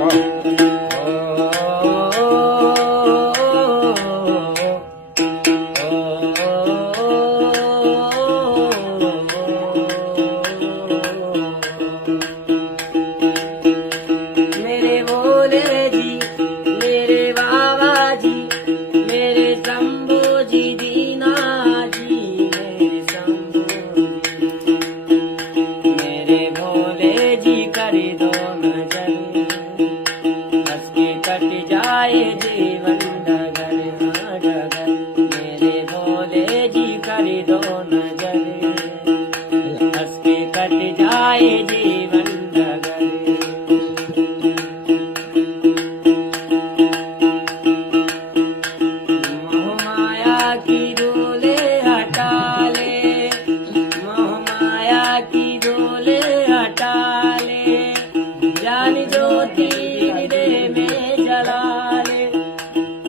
मेरे भोले जी, मेरे बाबा जी, मेरे शंभू जी, दीना जी, मेरे शंभू जी, मेरे भोले जी कर दो नजर, हंस के कट जाए जीवन डगर, हाँ डगर। मेरे भोले जी कर दो नजर, हंस के कट जाए जीवन डगर। मोह माया की डोले हटा ले, मोह माया की डोले हटा ले, जान ज्योति दे